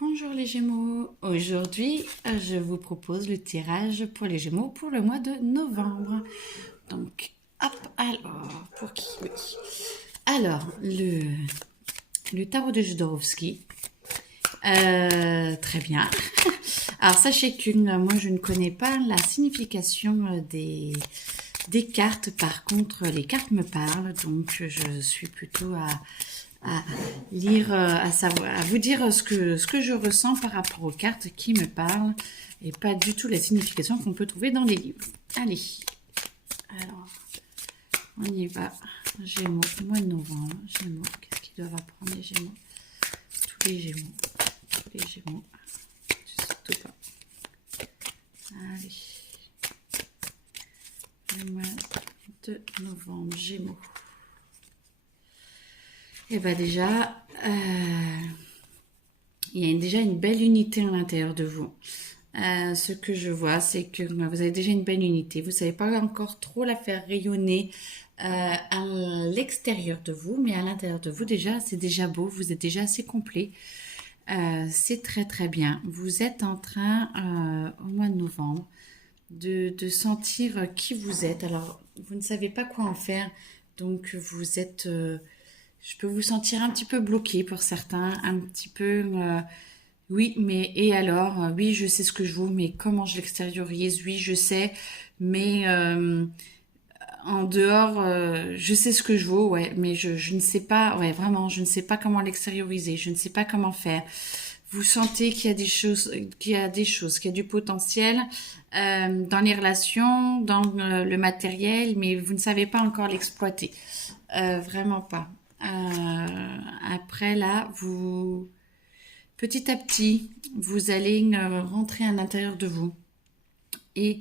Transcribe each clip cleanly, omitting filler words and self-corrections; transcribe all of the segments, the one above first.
Bonjour les Gémeaux, aujourd'hui je vous propose le tirage pour les Gémeaux pour le mois de novembre. Donc hop, alors, pour qui? Oui. Alors, le tarot de Jodorowsky, très bien. Alors sachez moi je ne connais pas la signification des cartes, par contre les cartes me parlent, donc je suis plutôt à lire, à vous dire ce que je ressens par rapport aux cartes qui me parlent et pas du tout la signification qu'on peut trouver dans les livres. Allez, alors, on y va. Gémeaux, mois de novembre. Gémeaux, qu'est-ce qu'ils doivent apprendre les Gémeaux? Tous les Gémeaux. Tous les Gémeaux. Surtout pas. Allez. Le mois de novembre, Gémeaux. Et bien déjà, il y a déjà une belle unité à l'intérieur de vous. Ce que je vois, c'est que vous avez déjà une belle unité. Vous ne savez pas encore trop la faire rayonner à l'extérieur de vous, mais à l'intérieur de vous, déjà, c'est déjà beau. Vous êtes déjà assez complet. C'est très très bien. Vous êtes en train, au mois de novembre, de sentir qui vous êtes. Alors, vous ne savez pas quoi en faire, donc vous êtes... je peux vous sentir un petit peu bloqué pour certains, un petit peu... oui, mais et alors? Oui, je sais ce que je vaux, mais comment je l'extériorise? Oui, je sais, mais en dehors, je sais ce que je vaux, ouais, mais je ne sais pas, ouais, vraiment, je ne sais pas comment l'extérioriser, je ne sais pas comment faire. Vous sentez qu'il y a des choses, qu'il y a du potentiel dans les relations, dans le matériel, mais vous ne savez pas encore l'exploiter. Vraiment pas. Après là, petit à petit, vous allez rentrer à l'intérieur de vous et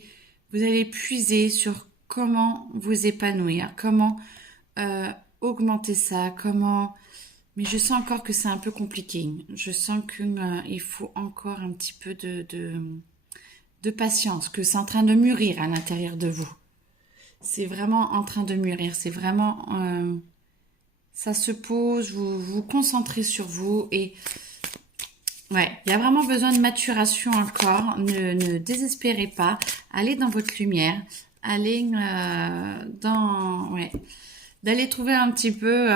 vous allez puiser sur comment vous épanouir, comment augmenter ça, comment... Mais je sens encore que c'est un peu compliqué. Je sens qu'il faut encore un petit peu de patience, que c'est en train de mûrir à l'intérieur de vous. C'est vraiment en train de mûrir, c'est vraiment... ça se pose, vous vous concentrez sur vous et ouais, il y a vraiment besoin de maturation encore. Ne désespérez pas, allez dans votre lumière, allez d'aller trouver un petit peu,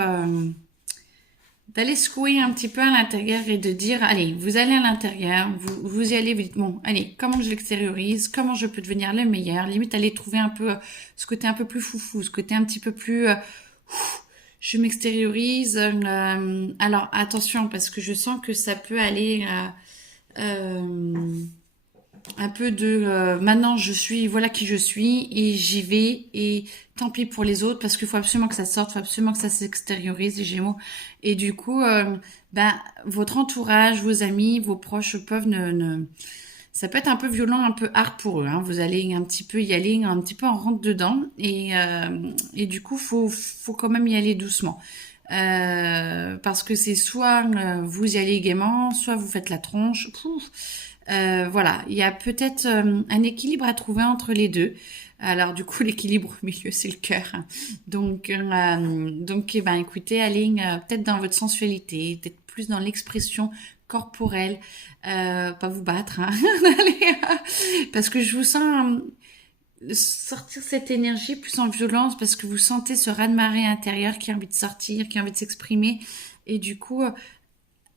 d'aller secouer un petit peu à l'intérieur et de dire, allez, vous allez à l'intérieur, vous y allez, vous dites, bon, allez, comment je l'extériorise, comment je peux devenir le meilleur, limite allez trouver un peu ce côté un peu plus foufou, ce côté un petit peu plus... je m'extériorise. Alors attention parce que je sens que ça peut aller un peu de maintenant je suis, voilà qui je suis et j'y vais et tant pis pour les autres parce qu'il faut absolument que ça sorte, il faut absolument que ça s'extériorise les Gémeaux et du coup votre entourage, vos amis, vos proches peuvent ça peut être un peu violent, un peu hard pour eux. Hein. Vous allez un petit peu y aller, un petit peu en rentre dedans, et du coup, faut quand même y aller doucement, parce que c'est soit vous y allez gaiement, soit vous faites la tronche. Voilà, il y a peut-être un équilibre à trouver entre les deux. Alors du coup, l'équilibre au milieu, c'est le cœur. Hein. Donc, eh ben, écoutez, allez peut-être dans votre sensualité, peut-être plus dans l'expression corporelle, pas vous battre, hein. Parce que je vous sens sortir cette énergie plus en violence parce que vous sentez ce raz-de-marée intérieur qui a envie de sortir, qui a envie de s'exprimer, et du coup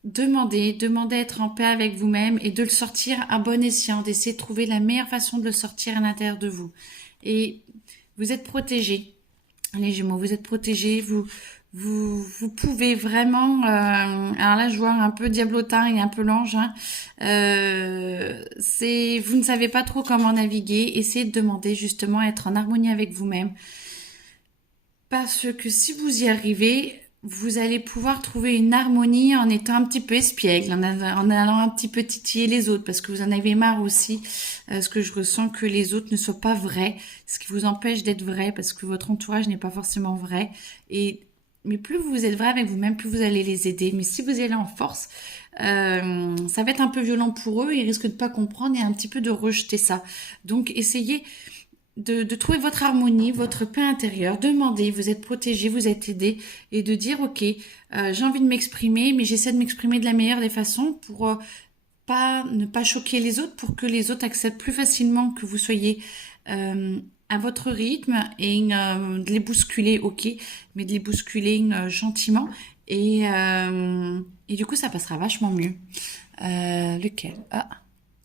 demandez à être en paix avec vous-même et de le sortir à bon escient, d'essayer de trouver la meilleure façon de le sortir à l'intérieur de vous. Et vous êtes protégés, les Gémeaux, vous êtes protégés, vous pouvez vraiment... alors là, je vois un peu diablotin et un peu l'ange. Hein, vous ne savez pas trop comment naviguer. Essayez de demander justement à être en harmonie avec vous-même. Parce que si vous y arrivez, vous allez pouvoir trouver une harmonie en étant un petit peu espiègle, en allant un petit peu titiller les autres, parce que vous en avez marre aussi, ce que je ressens que les autres ne soient pas vrais, ce qui vous empêche d'être vrai, parce que votre entourage n'est pas forcément vrai. Mais plus vous êtes vrai avec vous-même, plus vous allez les aider. Mais si vous y allez en force, ça va être un peu violent pour eux, ils risquent de pas comprendre et un petit peu de rejeter ça. Donc essayez de trouver votre harmonie, votre paix intérieure, demandez, vous êtes protégé, vous êtes aidé, et de dire ok, j'ai envie de m'exprimer, mais j'essaie de m'exprimer de la meilleure des façons pour ne pas choquer les autres pour que les autres acceptent plus facilement que vous soyez à votre rythme et de les bousculer, ok, mais de les bousculer gentiment et du coup ça passera vachement mieux. Lequel? Ah,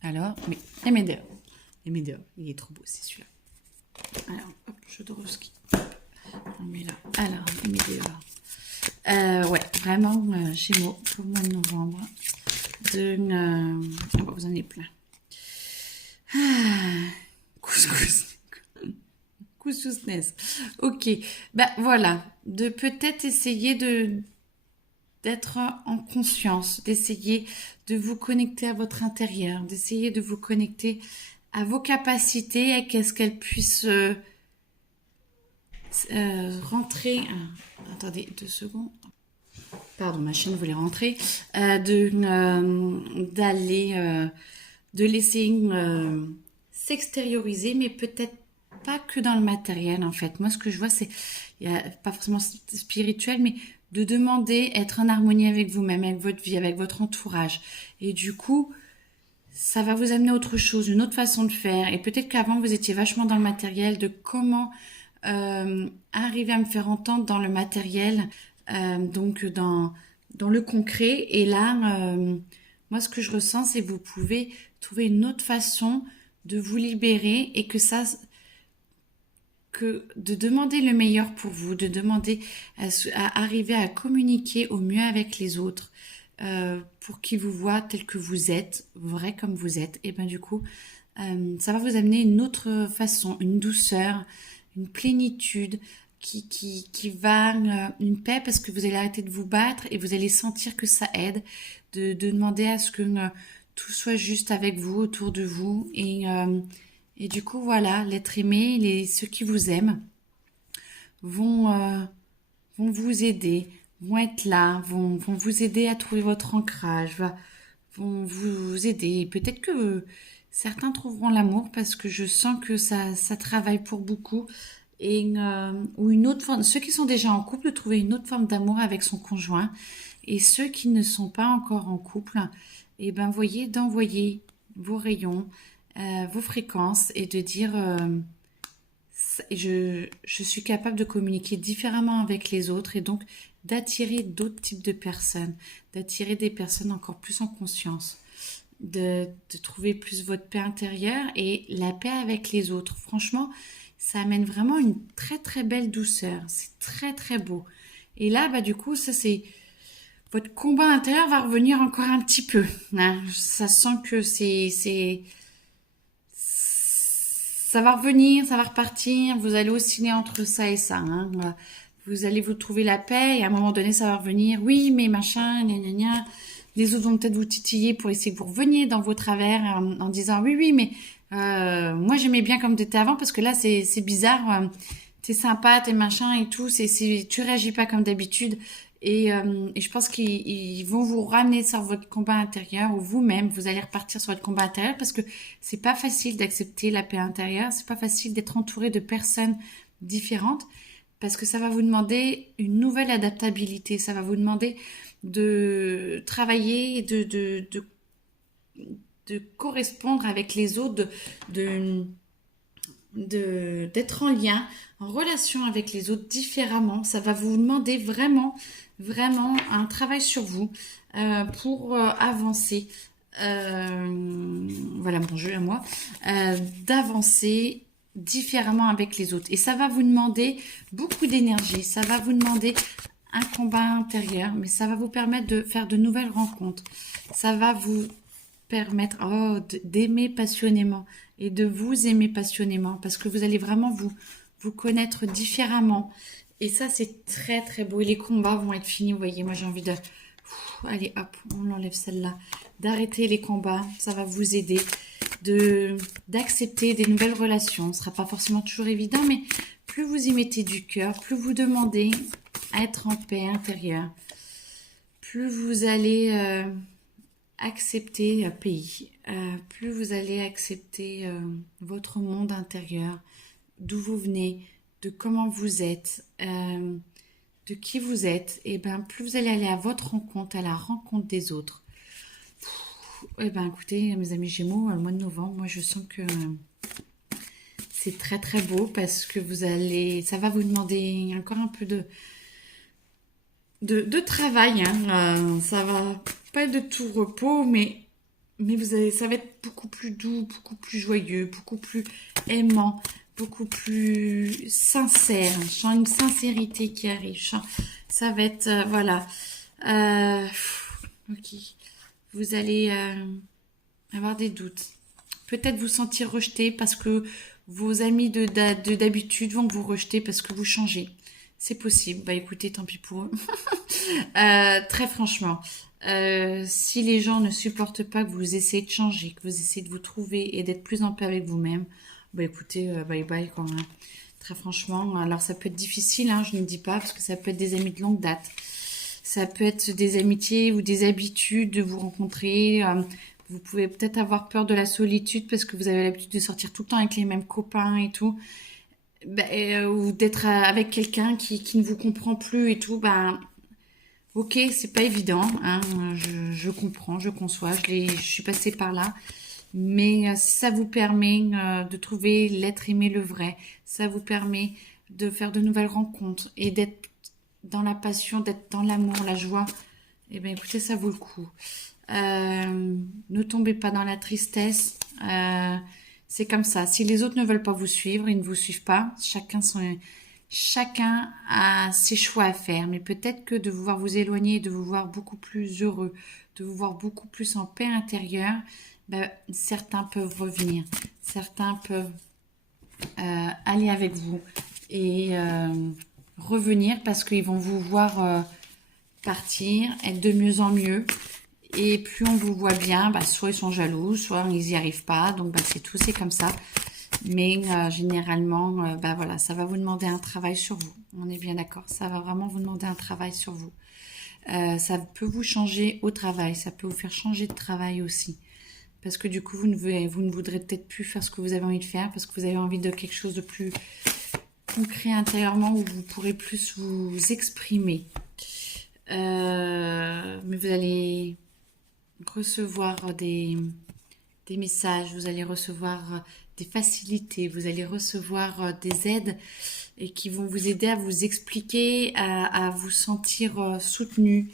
alors, mais les Médéas. Les Médéas, il est trop beau, c'est celui-là. Alors, hop, Jodorowsky. On met là. Alors, les Médéas. Ouais, vraiment, Gémeaux, pour le mois de novembre. Vous en avez plein. Couscous. Couscous-ness. Ok, bah voilà. De peut-être essayer d'être en conscience, d'essayer de vous connecter à votre intérieur, d'essayer de vous connecter à vos capacités et qu'est-ce qu'elles puissent rentrer. Attendez 2 secondes. Pardon, ma chaîne voulait rentrer. De laisser s'extérioriser, mais peut-être pas que dans le matériel en fait. Moi, ce que je vois, c'est pas forcément spirituel, mais de demander être en harmonie avec vous-même, avec votre vie, avec votre entourage. Et du coup, ça va vous amener à autre chose, une autre façon de faire. Et peut-être qu'avant, vous étiez vachement dans le matériel, de comment arriver à me faire entendre dans le matériel, donc dans le concret. Et là, moi, ce que je ressens, c'est que vous pouvez trouver une autre façon de vous libérer et que de demander le meilleur pour vous, de demander à arriver à communiquer au mieux avec les autres pour qu'ils vous voient tel que vous êtes, vrai comme vous êtes. Et ben du coup, ça va vous amener une autre façon, une douceur, une plénitude qui va, une paix parce que vous allez arrêter de vous battre et vous allez sentir que ça aide, de demander à ce que tout soit juste avec vous, autour de vous et du coup, voilà, l'être aimé, ceux qui vous aiment vont vous aider, vont être là, vont vous aider à trouver votre ancrage, vont vous aider. Et peut-être que certains trouveront l'amour parce que je sens que ça travaille pour beaucoup. Ou une autre forme, ceux qui sont déjà en couple, trouver une autre forme d'amour avec son conjoint. Et ceux qui ne sont pas encore en couple, et ben voyez d'envoyer vos rayons, vos fréquences et de dire je suis capable de communiquer différemment avec les autres et donc d'attirer d'autres types de personnes, d'attirer des personnes encore plus en conscience, de trouver plus votre paix intérieure et la paix avec les autres. Franchement, ça amène vraiment une très très belle douceur. C'est très très beau. Et là, bah du coup, ça c'est votre combat intérieur va revenir encore un petit peu. Hein. Ça sent que ça va revenir, ça va repartir. Vous allez osciller entre ça et ça. Hein. Vous allez vous trouver la paix et à un moment donné, ça va revenir. Oui, mais machin, gna gna gna. Les autres vont peut-être vous titiller pour essayer que vous reveniez dans vos travers en disant oui, oui, mais moi j'aimais bien comme t'étais avant parce que là c'est bizarre. T'es sympa, t'es machin et tout. Tu réagis pas comme d'habitude. Et je pense qu'ils vont vous ramener sur votre combat intérieur ou vous-même, vous allez repartir sur votre combat intérieur parce que c'est pas facile d'accepter la paix intérieure, c'est pas facile d'être entouré de personnes différentes parce que ça va vous demander une nouvelle adaptabilité, ça va vous demander de travailler, de correspondre avec les autres, d'être en lien, en relation avec les autres différemment. Ça va vous demander vraiment, vraiment un travail sur vous pour avancer. Voilà mon jeu à moi. D'avancer différemment avec les autres. Et ça va vous demander beaucoup d'énergie. Ça va vous demander un combat intérieur, mais ça va vous permettre de faire de nouvelles rencontres. Ça va vous permettre d'aimer passionnément et de vous aimer passionnément parce que vous allez vraiment vous connaître différemment et ça c'est très très beau et les combats vont être finis. Vous voyez, moi j'ai envie de allez hop, on enlève celle-là, d'arrêter les combats, ça va vous aider d'accepter des nouvelles relations. Ce sera pas forcément toujours évident, mais plus vous y mettez du cœur, plus vous demandez à être en paix intérieure, plus vous allez accepter pays, plus vous allez accepter votre monde intérieur, d'où vous venez, de comment vous êtes, de qui vous êtes, et ben plus vous allez aller à votre rencontre, à la rencontre des autres. Eh ben, écoutez, mes amis Gémeaux, le mois de novembre, moi, je sens que c'est très très beau parce que ça va vous demander encore un peu de travail, hein. Ça va pas être de tout repos, mais ça va être beaucoup plus doux, beaucoup plus joyeux, beaucoup plus aimant, beaucoup plus sincère. Je sens une sincérité qui arrive. Ça va être, voilà. Ok. Vous allez avoir des doutes. Peut-être vous sentir rejeté parce que vos amis d'habitude vont vous rejeter parce que vous changez. C'est possible. Bah écoutez, tant pis pour eux. Très franchement, si les gens ne supportent pas que vous essayez de changer, que vous essayez de vous trouver et d'être plus en paix avec vous-même, bah écoutez, bye bye quand même. Très franchement, alors ça peut être difficile, hein, je ne dis pas, parce que ça peut être des amis de longue date. Ça peut être des amitiés ou des habitudes de vous rencontrer. Vous pouvez peut-être avoir peur de la solitude parce que vous avez l'habitude de sortir tout le temps avec les mêmes copains et tout. Bah, ou d'être avec quelqu'un qui ne vous comprend plus et tout. Ben, ok, c'est pas évident, hein, je comprends, je conçois, je suis passée par là. Mais si ça vous permet de trouver l'être aimé, le vrai, ça vous permet de faire de nouvelles rencontres et d'être dans la passion, d'être dans l'amour, la joie, eh bien écoutez, ça vaut le coup. Ne tombez pas dans la tristesse. C'est comme ça. Si les autres ne veulent pas vous suivre, ils ne vous suivent pas. Chacun a ses choix à faire. Mais peut-être que de vous voir vous éloigner, de vous voir beaucoup plus heureux, de vous voir beaucoup plus en paix intérieure, ben, certains peuvent revenir. Certains peuvent aller avec vous et revenir parce qu'ils vont vous voir partir, être de mieux en mieux. Et plus on vous voit bien, bah, soit ils sont jaloux, soit ils n'y arrivent pas. Donc bah, c'est tout, c'est comme ça. Mais généralement, bah, voilà, ça va vous demander un travail sur vous. On est bien d'accord. Ça va vraiment vous demander un travail sur vous. Ça peut vous changer au travail. Ça peut vous faire changer de travail aussi. Parce que du coup, vous ne voudrez peut-être plus faire ce que vous avez envie de faire parce que vous avez envie de quelque chose de plus concret intérieurement où vous pourrez plus vous exprimer. Mais vous allez recevoir des messages, vous allez recevoir des facilités, vous allez recevoir des aides et qui vont vous aider à vous expliquer, à vous sentir soutenu,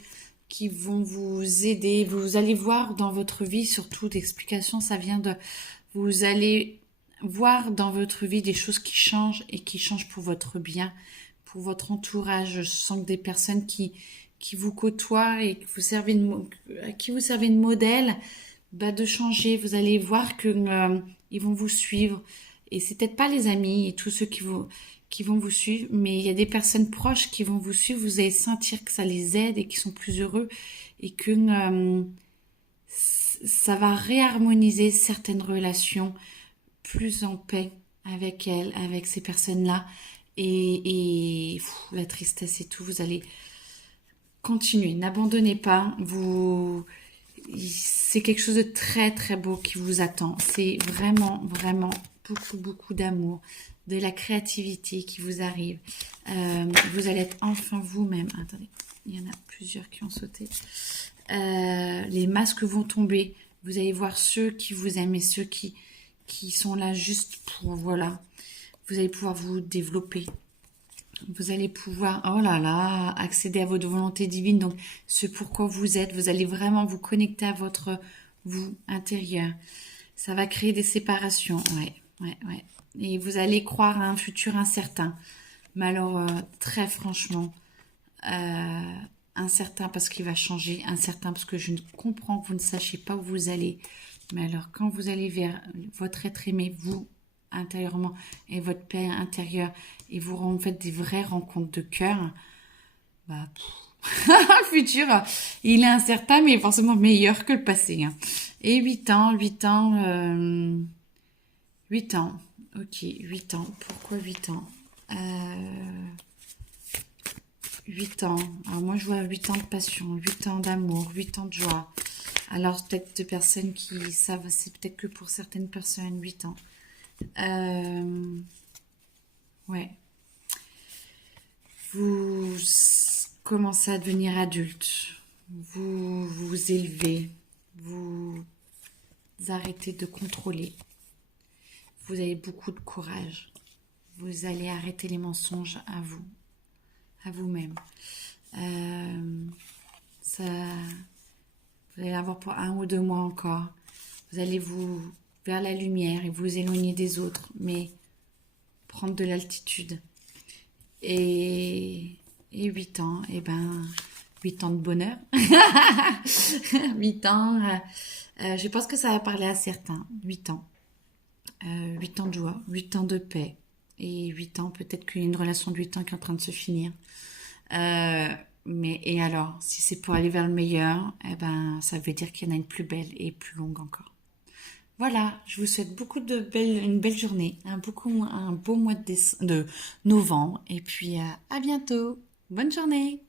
qui vont vous aider. Vous allez voir dans votre vie, surtout d'explications, ça vient de... Vous allez voir dans votre vie des choses qui changent et qui changent pour votre bien, pour votre entourage. Je sens que des personnes qui vous côtoient et que à qui vous servez de modèle, bah, de changer. Vous allez voir que ils vont vous suivre. Et c'est peut-être pas les amis et tous ceux qui vont vous suivre, mais il y a des personnes proches qui vont vous suivre. Vous allez sentir que ça les aide et qu'ils sont plus heureux et que ça va réharmoniser certaines relations plus en paix avec elles, avec ces personnes-là. Et la tristesse et tout, vous allez continuer, n'abandonnez pas. C'est quelque chose de très très beau qui vous attend. C'est vraiment vraiment beaucoup d'amour, de la créativité qui vous arrive. Vous allez être enfin vous-même. Attendez, il y en a plusieurs qui ont sauté. Les masques vont tomber. Vous allez voir ceux qui vous aiment et ceux qui sont là juste pour, voilà. Vous allez pouvoir vous développer. Vous allez pouvoir, oh là là, accéder à votre volonté divine. Donc, ce pourquoi vous êtes, vous allez vraiment vous connecter à votre vous intérieur. Ça va créer des séparations, ouais. Et vous allez croire à un futur incertain. Mais alors, très franchement, incertain parce qu'il va changer, incertain parce que je ne comprends que vous ne sachiez pas où vous allez. Mais alors, quand vous allez vers votre être aimé, vous, intérieurement, et votre paix intérieure, et vous faites des vraies rencontres de cœur, bah, le futur, il est incertain, mais forcément meilleur que le passé. Hein. Et 8 ans, 8 ans. Ok, 8 ans. Pourquoi 8 ans 8 ans. Alors moi, je vois 8 ans de passion, 8 ans d'amour, 8 ans de joie. Alors, peut-être de personnes qui savent, c'est peut-être que pour certaines personnes, 8 ans. Ouais. Vous commencez à devenir adulte. Vous vous élevez. Vous arrêter de contrôler. Vous avez beaucoup de courage. Vous allez arrêter les mensonges à vous, à vous-même. Ça, vous allez avoir pour 1 ou 2 mois encore. Vous allez vous vers la lumière et vous éloigner des autres, mais prendre de l'altitude. Et 8 ans, 8 ans de bonheur. 8 ans, je pense que ça va parler à certains. 8 ans. 8 ans de joie, 8 ans de paix. Et 8 ans, peut-être qu'il y a une relation de 8 ans qui est en train de se finir. Et alors, si c'est pour aller vers le meilleur, ça veut dire qu'il y en a une plus belle et plus longue encore. Voilà, je vous souhaite une belle journée, un beau mois de novembre, et puis à bientôt. Bonne journée.